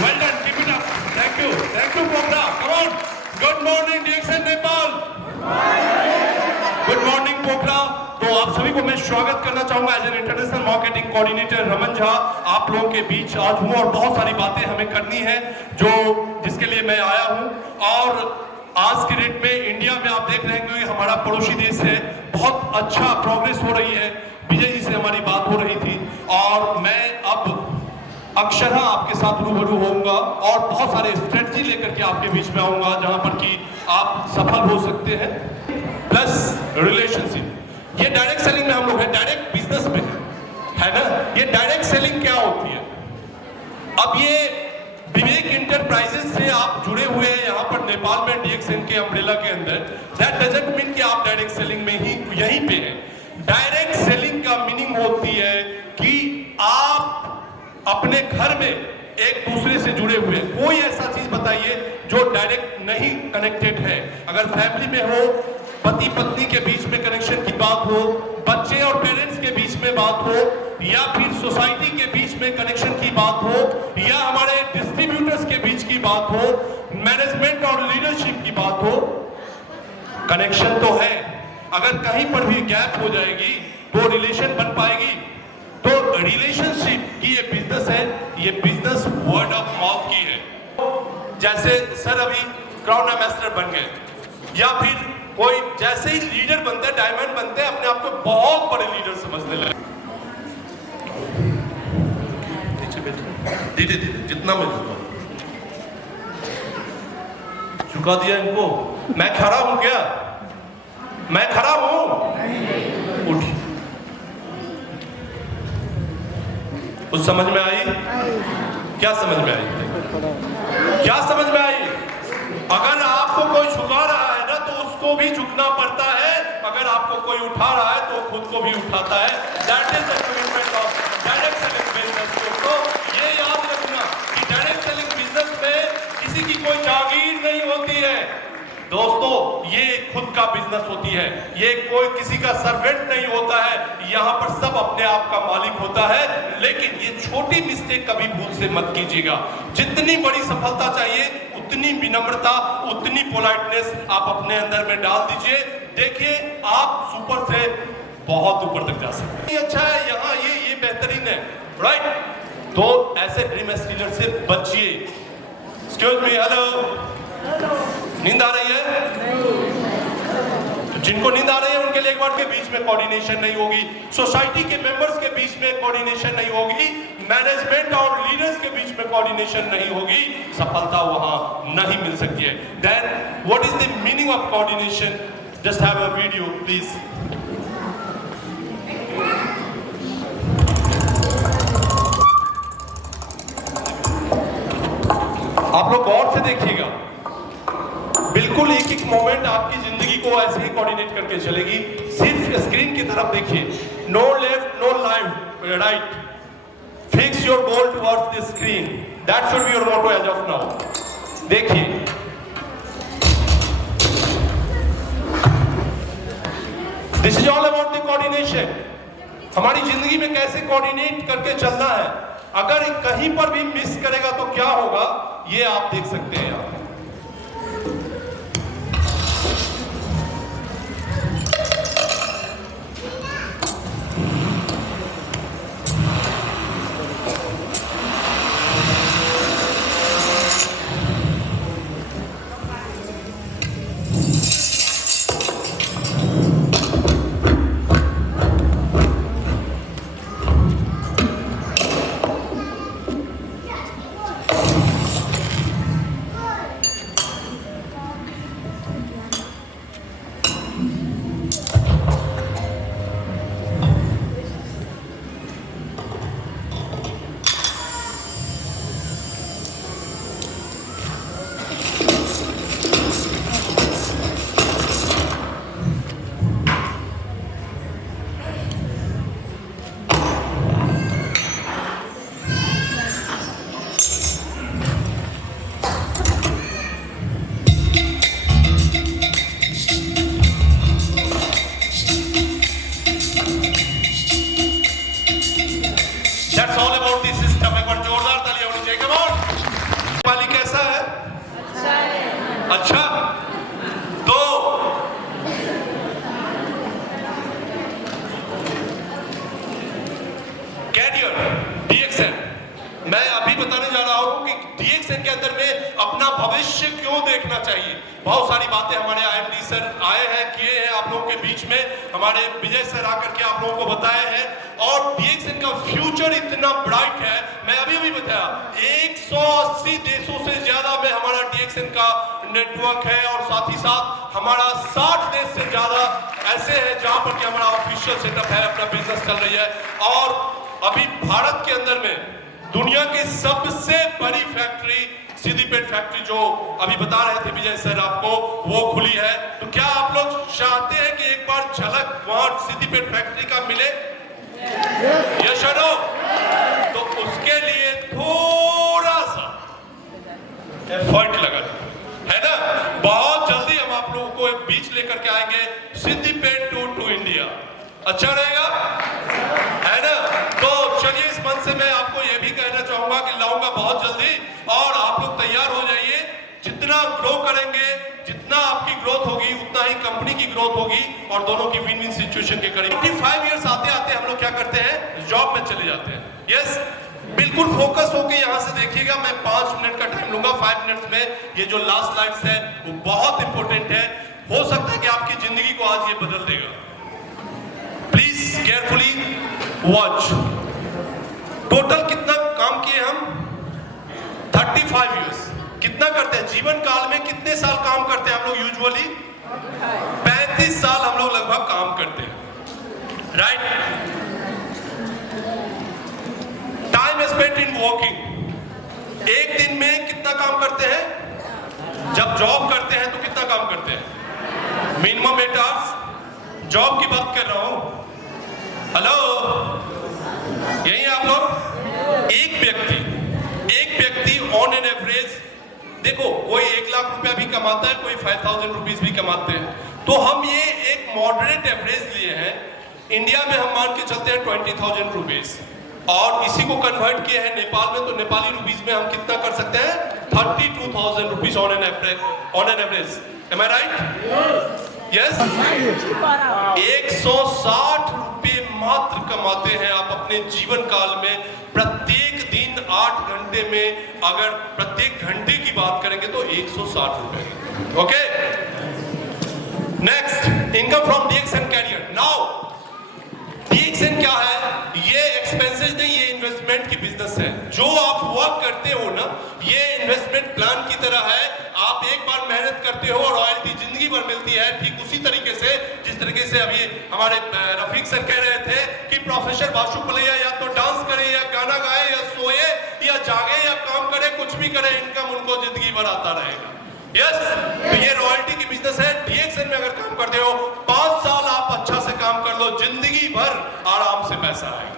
Well done. Keep it up. Thank you. Thank you, Pokhara. Come on. Good morning, DXN Nepal. Good morning, Pokhara. तो आप सभी को मैं स्वागत करना चाहूंगा as an international marketing coordinator Raman Jha आप लोगों के बीच आज हूँ और बहुत सारी बातें हमें करनी है जो जिसके लिए मैं आया हूँ। और आज के डेट में इंडिया में आप देख रहे हैं कि हमारा पड़ोसी देश है, बहुत अच्छा प्रोग्रेस हो रही है। विजय जी से हमारी बात हो रही थी और मैं अब अक्षरशः आपके साथ रूबरू होऊंगा और बहुत सारे स्ट्रेटजी लेकर के आपके बीच में आऊंगा जहां पर कि आप सफल हो सकते हैं। प्लस रिलेशनशिप, ये डायरेक्ट सेलिंग में हम लोग हैं, डायरेक्ट बिजनेस में है ना। ये डायरेक्ट सेलिंग क्या होती है? अब ये विवेक इंटरप्राइजेस से आप जुड़े हुए हैं यहाँ पर नेपाल में DXN के अम्ब्रेला के अंदर। दैट डजंट मीन कि आप डायरेक्ट सेलिंग में ही यहीं पे हैं। डायरेक्ट सेलिंग का मीनिंग होती है कि आप अपने घर में एक दूसरे से जुड़े हुए कोई ऐसा चीज बताइए जो डायरेक्ट नहीं कनेक्टेड है। अगर फैमिली में हो, पति पत्नी के बीच में कनेक्शन की बात हो, बच्चे और पेरेंट्स के बीच में बात हो, या फिर सोसाइटी के बीच में कनेक्शन की बात हो, या हमारे डिस्ट्रीब्यूटर्स के बीच की बात हो, मैनेजमेंट और लीडरशिप की बात हो, कनेक्शन तो है। अगर कहीं पर भी गैप हो जाएगी तो रिलेशन बन पाएगी। तो रिलेशनशिप की ये बिजनेस है, ये बिजनेस वर्ड ऑफ माउथ की है। जैसे सर अभी क्राउन एम्बेसडर बन गए, या फिर कोई जैसे ही लीडर बनते हैं, डायमंड बनते हैं, अपने आप को बहुत बड़े लीडर समझने लगे। धीरे धीरे जितना मैं झुका दिया इनको। मैं खड़ा हूं क्या? मैं खड़ा हूं? उठ। कुछ समझ में आई? क्या समझ में आई? क्या समझ में आई? अगर आपको कोई झुका रहा है ना तो उसको भी झुकना पड़ता है, अगर आपको कोई उठा रहा है तो खुद को भी उठाता है। That is the commitment of direct selling business. तो ये याद रखना कि डायरेक्ट सेलिंग बिजनेस में किसी की कोई जागीर नहीं होती है दोस्तों, ये खुद का बिजनेस होती है। ये कोई किसी का सर्वेंट नहीं होता है, यहाँ पर सब अपने आप का मालिक होता है। लेकिन ये छोटी मिस्टेक कभी भूल से मत कीजिएगा। जितनी बड़ी सफलता चाहिए उतनी विनम्रता, उतनी पोलाइटनेस आप अपने अंदर में डाल दीजिए। देखिए आप सुपर से बहुत ऊपर तक जा सकते हैं। अच्छा है यहाँ, ये बेहतरीन है, राइट? तो ऐसे ड्रीम स्टीलर से बचिए। एक्सक्यूज मी, हेलो, नींद आ रही है? तो जिनको नींद आ रही है उनके लिए एक बार के बीच में कोऑर्डिनेशन नहीं होगी, सोसाइटी के मेंबर्स के बीच में कोऑर्डिनेशन नहीं होगी, मैनेजमेंट और लीडर्स के बीच में कोऑर्डिनेशन नहीं होगी, सफलता वहां नहीं मिल सकती है। Then what is the meaning of coordination? Just have a video please. आप लोग गौर से देखिएगा, बिल्कुल एक एक मोमेंट आपकी जिंदगी को ऐसे ही कोऑर्डिनेट करके चलेगी। सिर्फ स्क्रीन की तरफ देखिए, no left no right, fix your goal towards the screen, that should be your motto as of now. देखिए this is all about the coordination. हमारी जिंदगी में कैसे कोऑर्डिनेट करके चलना है। अगर कहीं पर भी मिस करेगा तो क्या होगा, ये आप देख सकते हैं यहाँ। अच्छा, तो कैरियर DXN, मैं अभी बताने जा रहा हूं कि DXN के अंदर में अपना भविष्य क्यों देखना चाहिए। बहुत सारी बातें हमारे IMD सर आए हैं, किए हैं आप लोगों के बीच में, हमारे विजय सर आकर के आप लोगों को बताए हैं, और DXN का फ्यूचर इतना ब्राइट है। मैं अभी बताया 180 देशों से ज्यादा में हमारा DXN का नेटवर्क है, और साथ ही साथ हमारा 60 देश से ज्यादा ऐसे हैं जहां पर कि हमारा ऑफिशियल सेटअप है, अपना बिजनेस चल रही है। और अभी भारत के अंदर में दुनिया की सबसे बड़ी फैक्ट्री सिद्दीपेट फैक्ट्री, जो अभी बता रहे थे विजय सर आपको, वो खुली है। तो क्या आप लोग चाहते हैं कि एक बार झलक वहां सिद्दीपेट फैक्ट्री का मिले? यस और नो? तो उसके लिए थोड़ा सा एफर्ट लगा है ना। बहुत जल्दी हम आप लोगों को एक बीच लेकर के आएंगे, सिद्दीपेट टू इंडिया। अच्छा रहेगा, है ना? तो चलिए, इस मंच से मैं आपको यह भी कहना चाहूंगा कि लाऊंगा बहुत जल्दी, और आप लोग तैयार हो जाइए। जितना ग्रो करेंगे, जितना आपकी ग्रोथ होगी, उतना ही कंपनी की ग्रोथ होगी, और दोनों की विन विन सिचुएशन के करीब। 45 इयर्स आते आते हम लोग क्या करते हैं, जॉब में चले जाते हैं। यस, बिल्कुल फोकस होकर यहां से देखिएगा। मैं 5 मिनट का टाइम लूंगा। 5 मिनट्स में ये जो लास्ट स्लाइड्स है वो बहुत इंपॉर्टेंट है। हो सकता है कि आपकी जिंदगी को आज ये बदल देगा। Please carefully watch. टोटल कितना काम किए हम? 35 इयर्स। कितना करते हैं जीवन काल में? कितने साल काम करते हैं हम लोग यूजुअली? 35 साल हम लोग लगभग काम करते हैं, right? Time spent in walking. एक दिन में कितना काम करते हैं? जब जॉब करते हैं तो कितना काम करते हैं? Minimum 8 hours. जॉब की बात कर रहा हूं। हेलो, यही आप लोग? एक व्यक्ति ऑन एन एवरेज, देखो, कोई 1 लाख रुपया भी कमाता है, कोई 5000 रुपीज भी कमाते हैं। तो हम ये एक मॉडरेट एवरेज लिए हैं। इंडिया में हम मान के चलते हैं 20,000 रुपीज, और इसी को कन्वर्ट किए हैं नेपाल में, तो नेपाली रुपीज में हम कितना कर सकते हैं? 32,000 rupees on an average. Am I right? Yes. 160 रुपए मात्र कमाते हैं आप अपने जीवन काल में। प्रत्येक दिन 8 घंटे में, अगर प्रत्येक घंटे की बात करेंगे तो 160 रुपए। Okay, next, income from DXN career. Now DXN क्या है? ये एक्सपेंसेस नहीं, ये इन्वेस्टमेंट की बिजनेस है। जो आप वर्क करते हो ना, ये इन्वेस्टमेंट प्लान की तरह है। आप एक बार मेहनत करते हो और रॉयल्टी जिंदगी भर मिलती है। ठीक उसी तरीके से जिस तरीके से अभी हमारे रफीक सर कह रहे थे कि प्रोफेसर बासु पलैया या तो डांस करे, या गाना गाए, या सोए, या जागे, या काम करे, कुछ भी करे, इनकम उनको जिंदगी भर आता रहेगा। यस, तो ये रॉयल्टी की बिजनेस है। DXN में अगर काम करते हो, 5 साल आप अच्छा से काम कर लो, जिंदगी भर आराम से पैसा आएगा।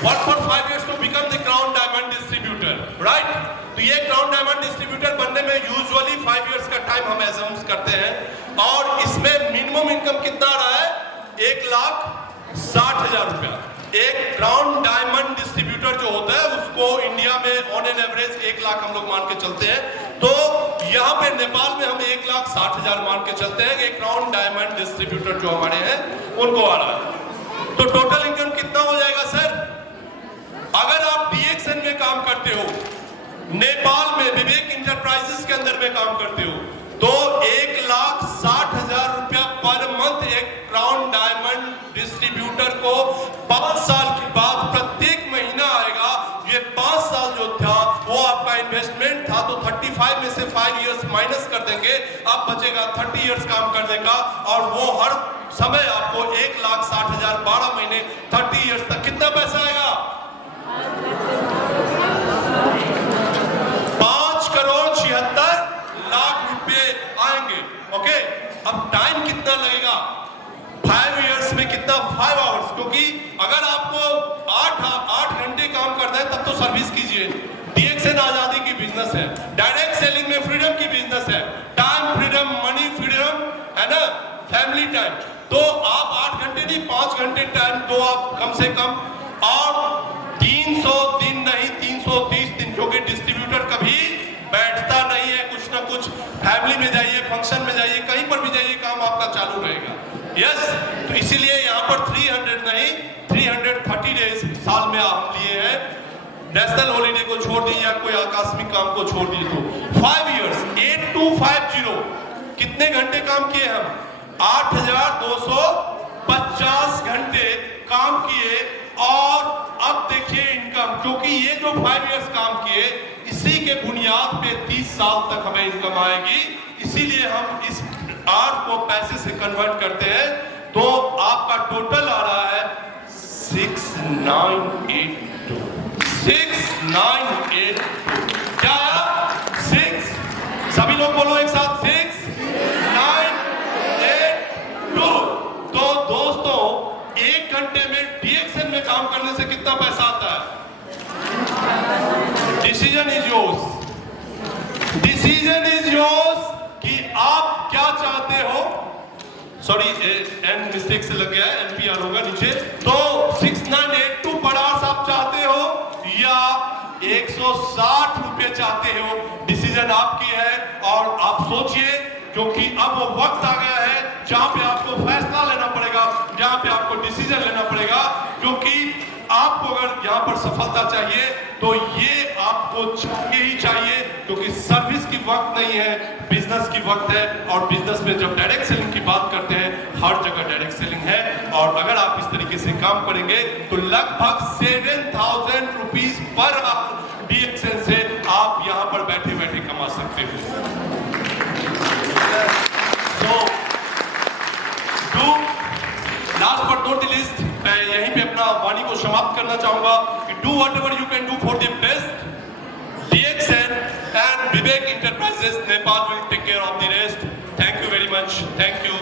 Work for 5 years to become the Crown Diamond distributor, right? तो ये Crown Diamond distributor बनने में यूजुअली 5 years का टाइम हम एज्यूम करते हैं, और इसमें मिनिमम इनकम कितना रहा है? 1,60,000 रुपया। एक क्राउन डायमंड डिस्ट्रीब्यूटर जो होता है, उसको इंडिया में ऑन एन एवरेज 1 लाख हम लोग मान के चलते हैं। तो यहाँ पे नेपाल में हम 1,60,000 मान के चलते हैं। एक क्राउन डायमंड डिस्ट्रीब्यूटर जो हमारे हैं, उनको आ रहा है। तो टोटल इनकम कितना हो जाएगा सर? अगर आप DXN में काम करते हो, नेपाल में विवेक इंटरप्राइजेस के अंदर में काम करते हो, तो 1,60,000 रुपया पर मंथ एक क्राउन डायमंड डिस्ट्रीब्यूटर को 5 साल के बाद प्रत्येक महीना आएगा। ये 5 साल जो था वो आपका इन्वेस्टमेंट था, तो 35 में से 5 इयर्स माइनस कर देंगे, अब बचेगा 30 इयर्स काम करने का, और वो हर समय आपको 1,60,000 12 महीने 30 इयर्स तक कितना पैसा आएगा? 5,76,00,000 रुपए आएंगे। ओके, अब टाइम कितना लगेगा? 5 इयर्स में कितना? 5 आवर्स। क्योंकि अगर आपको 8 घंटे काम करना है तब तो सर्विस कीजिए। DXN आजादी की बिजनेस है, डायरेक्ट सेलिंग में फ्रीडम की बिजनेस है, टाइम फ्रीडम, मनी फ्रीडम, है ना, फैमिली टाइम। तो आप 8 घंटे नहीं, 5 घंटे टाइम तो आप कम से कम, और 300 दिन नहीं, 330 दिन, जो कि फैमिली में जाइए, फंक्शन में जाइए, कहीं पर भी जाइए, काम आपका चालू रहेगा। यस, तो इसीलिए यहाँ पर 300 नहीं 330 डेज साल में हम लिए हैं। नेशनल हॉलीडे को छोड़ दीजिए या कोई आकस्मिक काम को छोड़ दीजिए तो 5 इयर्स 8250 कितने घंटे काम किए हम? 8250 घंटे काम किए। और अब देखिए इनकम, क्योंकि ये जो 5 इयर्स काम किए इसी के बुनियाद पे 30 साल तक हमें इनकम आएगी। इसीलिए हम इस आर्ट को पैसे से कन्वर्ट करते हैं। तो आपका टोटल आ रहा है 6982। 6982 क्या आया? 6, सभी लोग बोलो एक साथ, 6982। तो दोस्तों 1 घंटे में DXN में काम करने से कितना पैसा आता है? Decision is yours, decision is yours कि आप क्या चाहते हो। सॉरी एन मिस्टेक से लग गया है, NPR होगा नीचे। तो 6982 पड़ास आप चाहते हो या 160 रुपए चाहते हो? डिसीजन आपकी है। और आप सोचिए, क्योंकि अब वो वक्त आ गया है जहां पे आपको फैसला लेना पड़ेगा, जहां पे आपको डिसीजन लेना पड़ेगा। क्योंकि आपको अगर यहाँ पर सफलता चाहिए तो ये आपको चाहिए ही चाहिए, क्योंकि सर्विस की वक्त नहीं है, बिजनेस की वक्त है। और बिजनेस में जब डायरेक्ट सेलिंग की बात करते हैं, हर जगह डायरेक्ट सेलिंग है। और अगर आप इस तरीके से काम करेंगे तो लगभग 7000 रुपीज पर DXN से आप यहाँ पर बैठे बैठे कमा सकते हो। तो last but not the list, मैं यहीं पे अपना वाणी को समाप्त करना चाहूंगा कि do whatever you can do for the best. DXN and Vivek enterprises Nepal will take care of the rest. Thank you very much. Thank you.